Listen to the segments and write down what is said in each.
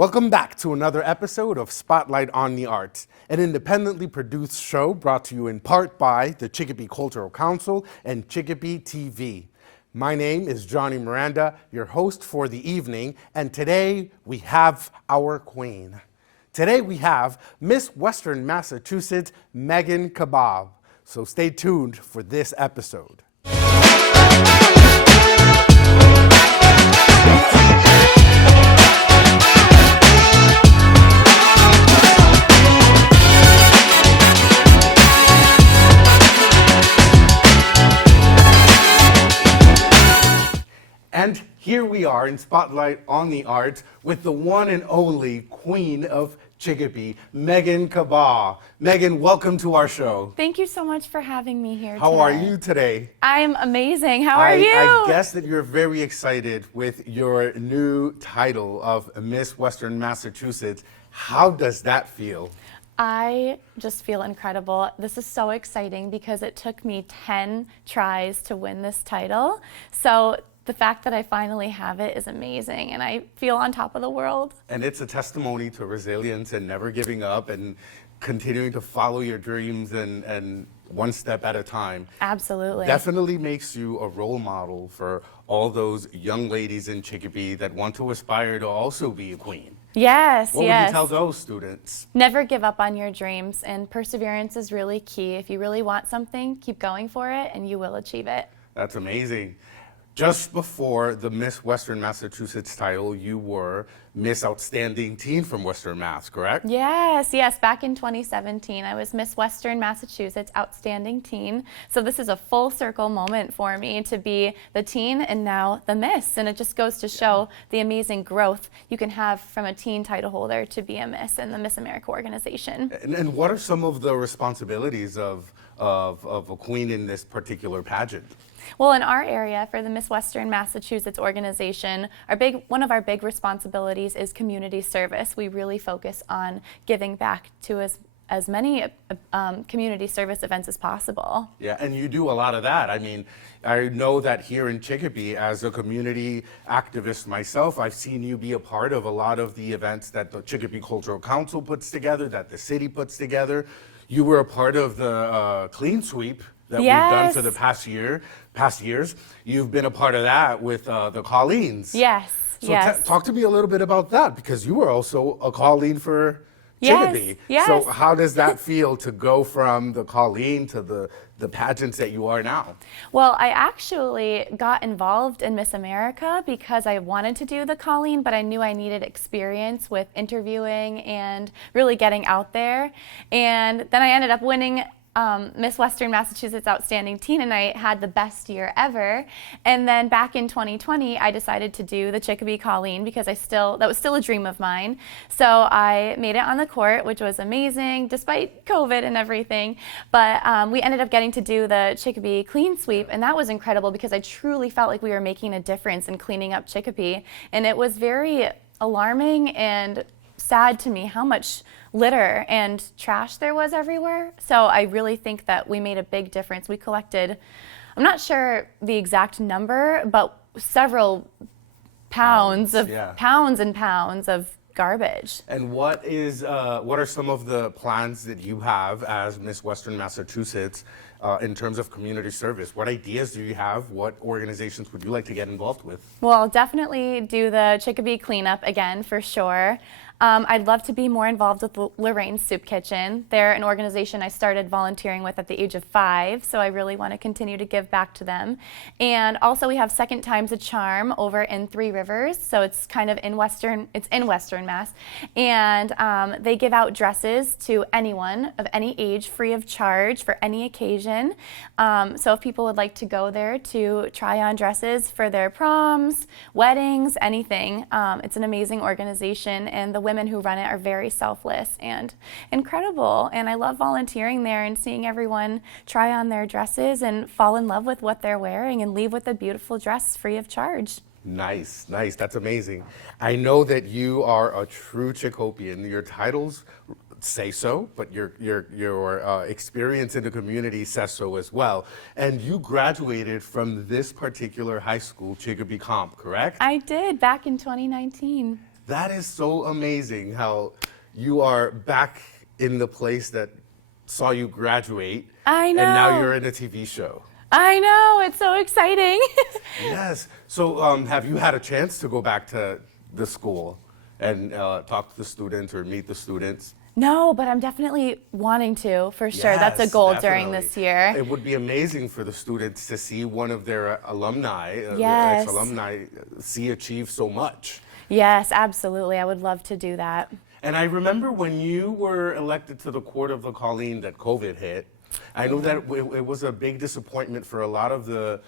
Welcome back to another episode of Spotlight on the Arts, an independently produced show brought to you in part by the Chicopee Cultural Council and Chicopee TV. My name is Johnny Miranda, your host for the evening, and today we have our queen. Today we have Miss Western Massachusetts, Meghan Kalbaugh. So stay tuned for this episode. And here we are in Spotlight on the Arts with the one and only Queen of Chicopee, Meghan Kalbaugh. Meghan, welcome to our show. Thank you so much for having me here How today. are you today? I'm amazing. How are you? I guess that you're very excited with your new title of Miss Western Massachusetts. How does that feel? I just feel incredible. This is so exciting because it took me 10 tries to win this title. So the fact that I finally have it is amazing, and I feel on top of the world. And it's a testimony to resilience and never giving up and continuing to follow your dreams and one step at a time. Absolutely. Definitely makes you a role model for all those young ladies in Chicopee that want to aspire to also be a queen. Yes, What would you tell those students? Never give up on your dreams, and perseverance is really key. If you really want something, keep going for it, and you will achieve it. That's amazing. Just before the Miss Western Massachusetts title, you were Miss Outstanding Teen from Western Mass, correct? Yes. Back in 2017, I was Miss Western Massachusetts Outstanding Teen. So this is a full circle moment for me to be the teen and now the Miss. And it just goes to show the amazing growth you can have from a teen title holder to be a Miss in the Miss America organization. And what are some of the responsibilities of a queen in this particular pageant? Well, in our area, for the Miss Western Massachusetts organization, one of our big responsibilities is community service. We really focus on giving back to as many community service events as possible. Yeah, and you do a lot of that. I mean, I know that here in Chicopee, as a community activist myself, I've seen you be a part of a lot of the events that the Chicopee Cultural Council puts together, that the city puts together. You were a part of the clean sweep that we've done for the past years. You've been a part of that with the Colleens. Yes. So talk to me a little bit about that, because you were also a Colleen for Chicopee. Yes. So how does that feel to go from the Colleen to the pageants that you are now? Well, I actually got involved in Miss America because I wanted to do the Colleen, but I knew I needed experience with interviewing and really getting out there. And then I ended up winning Miss Western Massachusetts Outstanding Teen, and I had the best year ever. And then back in 2020, I decided to do the Chicopee Colleen because that was still a dream of mine. So I made it on the court, which was amazing despite COVID and everything. But we ended up getting to do the Chicopee Clean Sweep, and that was incredible because I truly felt like we were making a difference in cleaning up Chicopee. And it was very alarming and sad to me how much litter and trash there was everywhere. So I really think that we made a big difference. We collected, I'm not sure the exact number, but several pounds and pounds of garbage. And what are some of the plans that you have as Miss Western Massachusetts in terms of community service? What ideas do you have? What organizations would you like to get involved with? Well, I'll definitely do the Chicopee cleanup again for sure. I'd love to be more involved with Lorraine's Soup Kitchen. They're an organization I started volunteering with at the age of 5, so I really want to continue to give back to them. And also we have Second Time's a Charm over in Three Rivers, so it's kind of in Western Mass. And they give out dresses to anyone of any age, free of charge for any occasion. So if people would like to go there to try on dresses for their proms, weddings, anything, it's an amazing organization, and the women who run it are very selfless and incredible. And I love volunteering there and seeing everyone try on their dresses and fall in love with what they're wearing and leave with a beautiful dress free of charge. Nice. That's amazing. I know that you are a true Chicopian. Your titles say so, but your experience in the community says so as well. And you graduated from this particular high school, Chicopee Comp, correct? I did, back in 2019. That is so amazing how you are back in the place that saw you graduate. I know. And now you're in a TV show. I know, it's so exciting. Yes. So have you had a chance to go back to the school and talk to the students or meet the students? No, but I'm definitely wanting to, for sure. That's a Yes, goal definitely. during this year. It would be amazing for the students to see one of their alumni, their Yes. ex-alumni, see achieve so much. Yes, absolutely. I would love to do that. And I remember when you were elected to the Court of the Colleen that COVID hit. I know that it was a big disappointment for a lot of the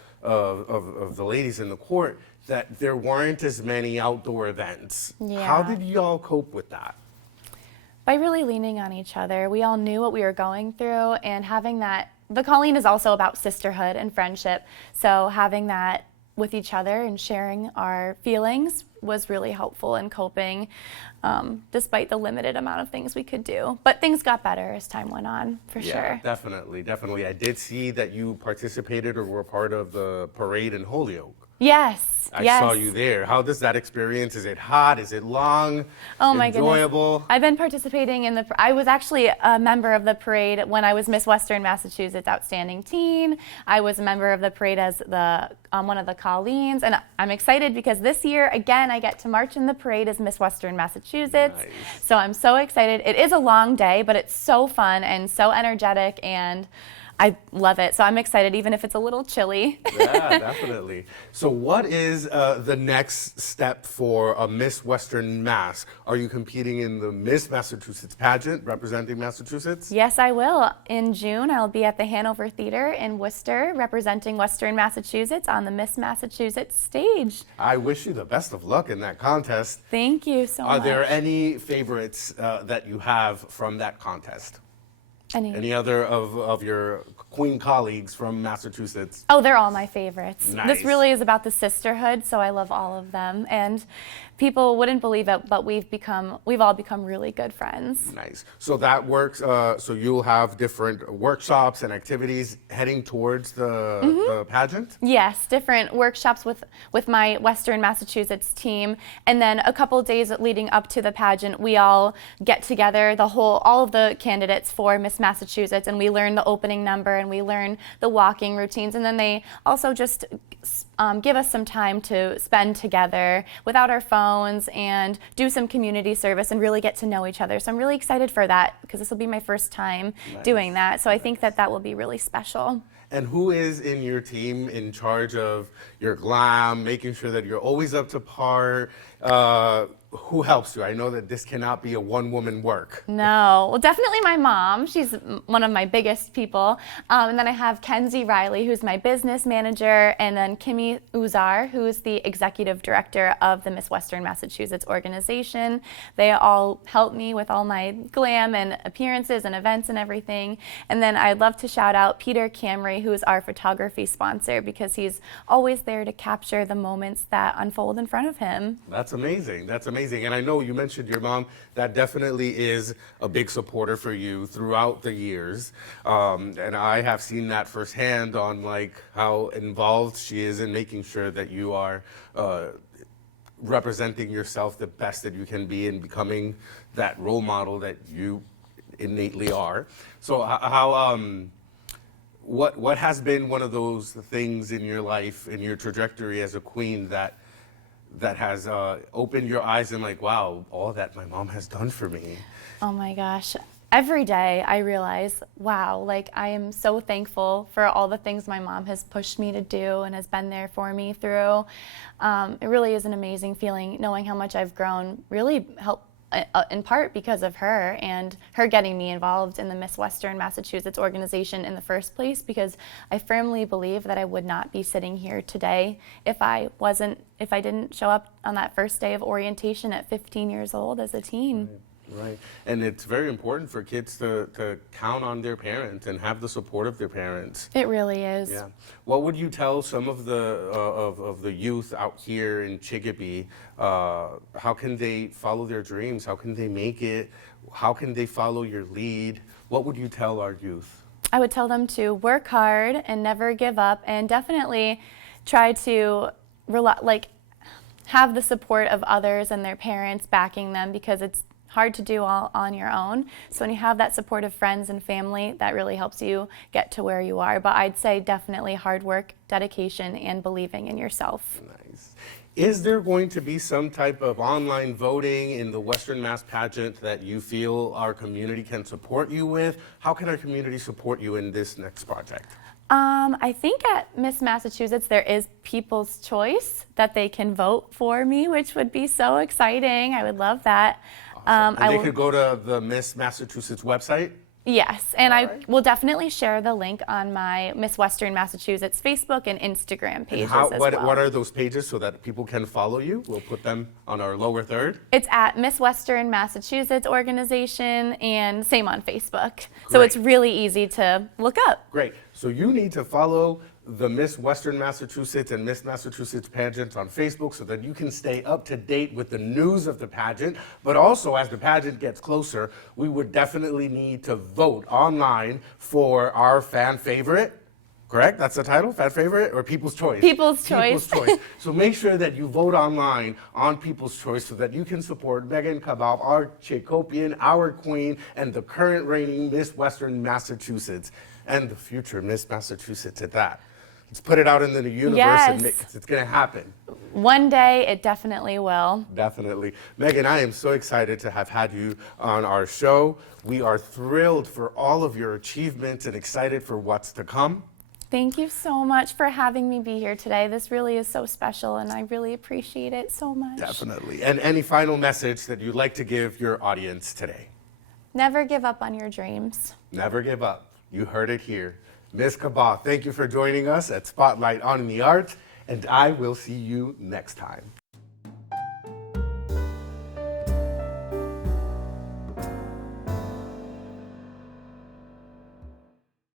ladies in the court that there weren't as many outdoor events. Yeah. How did you all cope with that? By really leaning on each other. We all knew what we were going through, and having that, the Colleen is also about sisterhood and friendship. So having that with each other and sharing our feelings was really helpful in coping, despite the limited amount of things we could do. But things got better as time went on, for sure. Definitely, definitely. I did see that you participated or were part of the parade in Holyoke. Yes. I yes. saw you there. How does that experience? Is it hot? Is it long? Oh my enjoyable? goodness. I've been participating in I was actually a member of the parade when I was Miss Western Massachusetts Outstanding Teen. I was a member of the parade as one of the Colleens, and I'm excited because this year, again, I get to march in the parade as Miss Western Massachusetts. Nice. So I'm so excited. It is a long day, but it's so fun and so energetic, and I love it. So I'm excited, even if it's a little chilly. Yeah, definitely. So what is the next step for a Miss Western Mass? Are you competing in the Miss Massachusetts pageant representing Massachusetts? Yes, I will. In June, I'll be at the Hanover Theater in Worcester representing Western Massachusetts on the Miss Massachusetts stage. I wish you the best of luck in that contest. Thank you so Are much. there any favorites that you have from that contest? Any other of your queen colleagues from Massachusetts? Oh, they're all my favorites. Nice. This really is about the sisterhood, so I love all of them. And people wouldn't believe it, but we've all become really good friends. Nice. So that works. So you'll have different workshops and activities heading towards the pageant? Yes, different workshops with my Western Massachusetts team. And then a couple days leading up to the pageant, we all get together, all of the candidates for Miss Massachusetts, and we learn the opening number and we learn the walking routines. And then they also just give us some time to spend together without our phones and do some community service and really get to know each other. So I'm really excited for that because this will be my first time doing that. So I think that will be really special. And who is in your team in charge of your glam, making sure that you're always up to par? Who helps you? I know that this cannot be a one-woman work. No, well, definitely my mom. She's one of my biggest people. And then I have Kenzie Riley, who's my business manager, and then Kimmy Uzar, who is the executive director of the Miss Western Massachusetts organization. They all help me with all my glam and appearances and events and everything. And then I'd love to shout out Peter Camry, who is our photography sponsor, because he's always there to capture the moments that unfold in front of him. That's amazing. That's amazing. And I know you mentioned your mom. That definitely is a big supporter for you throughout the years. And I have seen that firsthand on how involved she is in making sure that you are representing yourself the best that you can be and becoming that role model that you innately are. So what has been one of those things in your life, in your trajectory as a queen that has opened your eyes and wow, all that my mom has done for me? Oh my gosh. Every day I realize, wow, I am so thankful for all the things my mom has pushed me to do and has been there for me through. It really is an amazing feeling knowing how much I've grown, really helped in part because of her and her getting me involved in the Miss Western Massachusetts organization in the first place, because I firmly believe that I would not be sitting here today if I didn't show up on that first day of orientation at 15 years old as a teen. Right. And it's very important for kids to count on their parents and have the support of their parents. It really is. Yeah. What would you tell some of the youth out here in Chicopee? How can they follow their dreams? How can they make it? How can they follow your lead? What would you tell our youth? I would tell them to work hard and never give up, and definitely try to have the support of others and their parents backing them, because it's hard to do all on your own. So when you have that support of friends and family, that really helps you get to where you are. But I'd say definitely hard work, dedication, and believing in yourself. Nice. Is there going to be some type of online voting in the Western Mass pageant that you feel our community can support you with? How can our community support you in this next project? I think at Miss Massachusetts there is People's Choice that they can vote for me, which would be so exciting. I would love that. And they could go to the Miss Massachusetts website? Yes, and All I right. will definitely share the link on my Miss Western Massachusetts Facebook and Instagram pages as well. What are those pages so that people can follow you? We'll put them on our lower third. It's at Miss Western Massachusetts organization, and same on Facebook. So it's really easy to look up. Great. So you need to follow the Miss Western Massachusetts and Miss Massachusetts pageants on Facebook so that you can stay up to date with the news of the pageant. But also, as the pageant gets closer, we would definitely need to vote online for our fan favorite. Correct? That's the title? Fan favorite or People's Choice? People's Choice. People's Choice. So make sure that you vote online on People's Choice so that you can support Meghan Kalbaugh, our Chacopian, our queen, and the current reigning Miss Western Massachusetts, and the future Miss Massachusetts at that. Let's put it out into the universe and make, it's going to happen. One day it definitely will. Definitely. Meghan, I am so excited to have had you on our show. We are thrilled for all of your achievements and excited for what's to come. Thank you so much for having me be here today. This really is so special, and I really appreciate it so much. Definitely. And any final message that you'd like to give your audience today? Never give up on your dreams. Never give up. You heard it here. Ms. Kalbaugh, thank you for joining us at Spotlight on the Arts, and I will see you next time.